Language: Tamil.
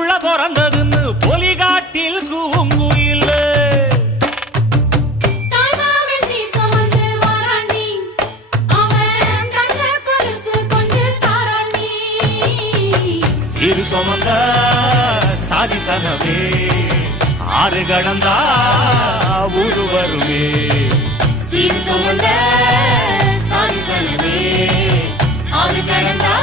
புள்ள பிறந்ததுன்னு பொலிகாட்டில் கூங்குயில் சீரு சுமந்த சாதிசனவே ஆறு கடந்தா ஊரு வருமே சீரு சுமந்த சாதிசனவே ஆறு கடந்தா